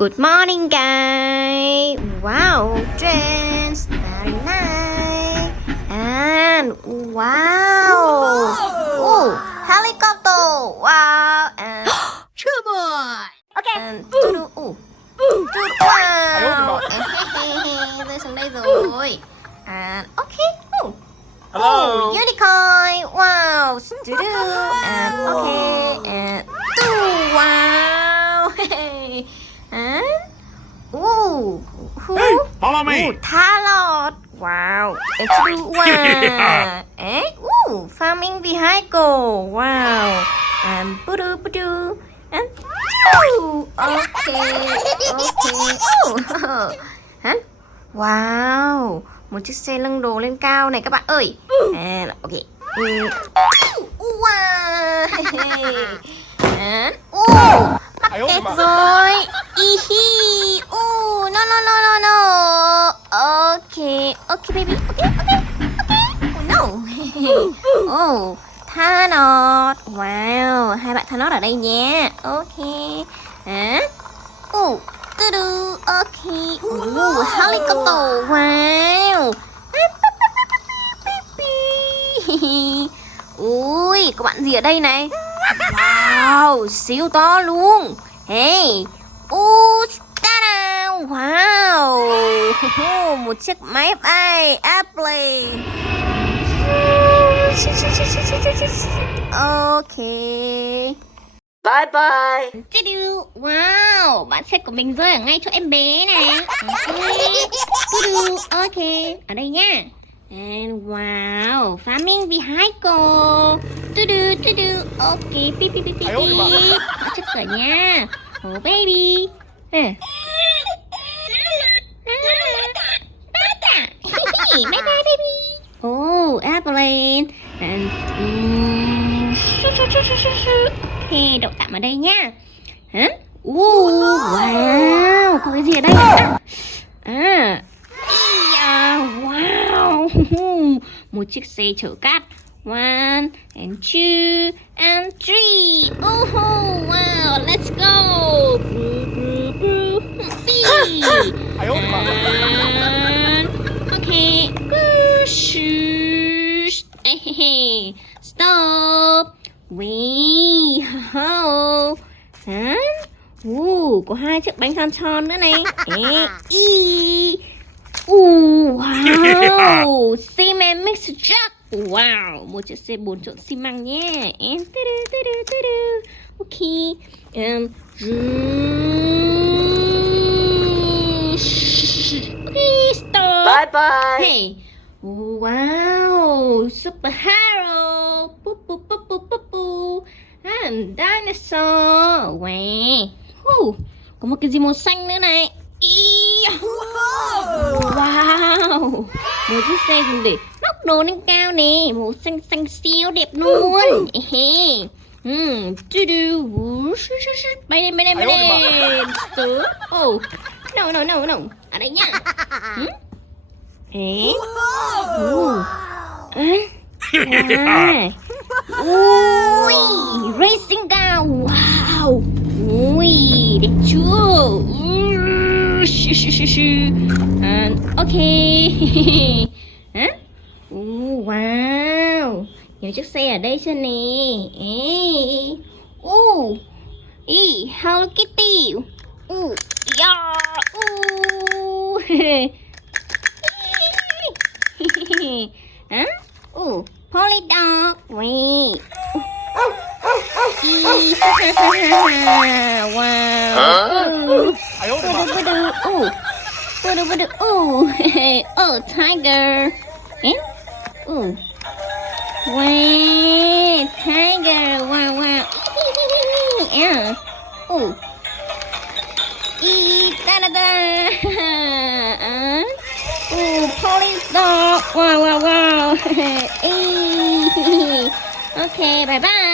Good morning, guys. Wow, dress very nice. And wow, oh, helicopter. Wow, and Come on. okay. And wow. Rơi xuống đây rồi. And okay. Hello. Unicorn. Wow. And okay. And wow. And Hey, follow me. Talot. Wow. And wow. And farming vehicle. Wow. And budu. And okay. Hả? Wow, một chiếc xe nâng đồ lên cao này các bạn ơi. Ok. Wow. Mắc kẹt rồi. Ihi. No. Okay, baby. Okay. Oh no. Thanos. Wow, hai bạn Thanos ở đây nha. Ok. Hả? Okay. Helicopter. Wow. Ui, có bạn gì ở đây này? Wow, siêu to luôn. Hey. Ta-da. Wow. Một chiếc máy bay airplane. Okay. Bye bye. Wow, bạn xe của mình rơi ở ngay chỗ em bé này. Okay, ở đây nha. And wow, farming vehicle. Okay, pi. Trước cửa nha. Oh baby. Bye baby. Oh, airplane. And okay, đậu tạm ở đây nha. Hả? Wow, có cái gì ở đây à? Wow. Một chiếc xe chở cát. 1 and 2 and 3. Wow, let's go. And okay. Stop. Wow. Hả? Có 2 chiếc bánh tròn nữa này. Wow. Cement mix truck. Wow. Một chiếc xe 4 chỗ xi măng nhé. Ok. Okay, stop. Bye bye. Hey. Wow. Superhero. Poo. And dinosaur. Wow. Có một cái gì màu xanh nữa này. Wow. Một chiếc xe dùng để nóc đồ lên cao nè. Màu xanh siêu đẹp luôn. Bay lên. No. Ở đây nha. Racing car. Wow. Ui, đẹp chưa? And okay. Hả? Wow. Nhiều chiếc xe ở đây chưa nè. Hello Kitty. Hả? Polly dog. Wait. Wow. Tiger. Wait, tiger. Wow. Yeah. Police dog. Wow. Okay, bye bye.